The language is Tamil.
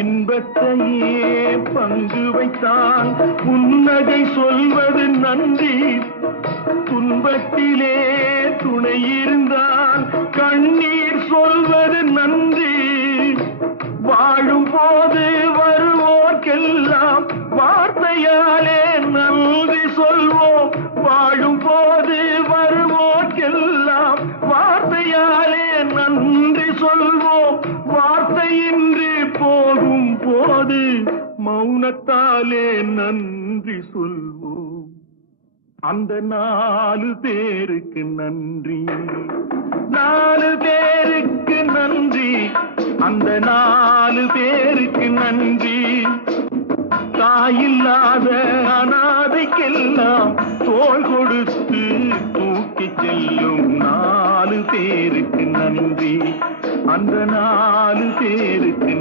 இன்பத்தையே பங்கு வைத்தான் புன்னகை சொல்வது நன்றி. துன்பத்திலே துணை இருந்தால் கண்ணீர் சொல்வது நன்றி. வாழும் போது வருவோர்க்கெல்லாம் வார்த்தையாலே நன்றி சொல்வோம். வாழும் போது வருவோர்க்கெல்லாம் வார்த்தையாலே நன்றி சொல்வோம். வார்த்தையின்றி போகும் போது மௌனத்தாலே நன்றி சொல்வோம். அந்த 4 பேருக்கு நன்றி, 4 பேருக்கு நன்றி, அந்த 4 பேருக்கு நன்றி. தாயில்லாத அனாதைக்கெல்லாம் தோள் கொடுத்து தூக்கிச் செல்லும் 4 பேருக்கு நன்றி, அந்த 4 பேருக்கு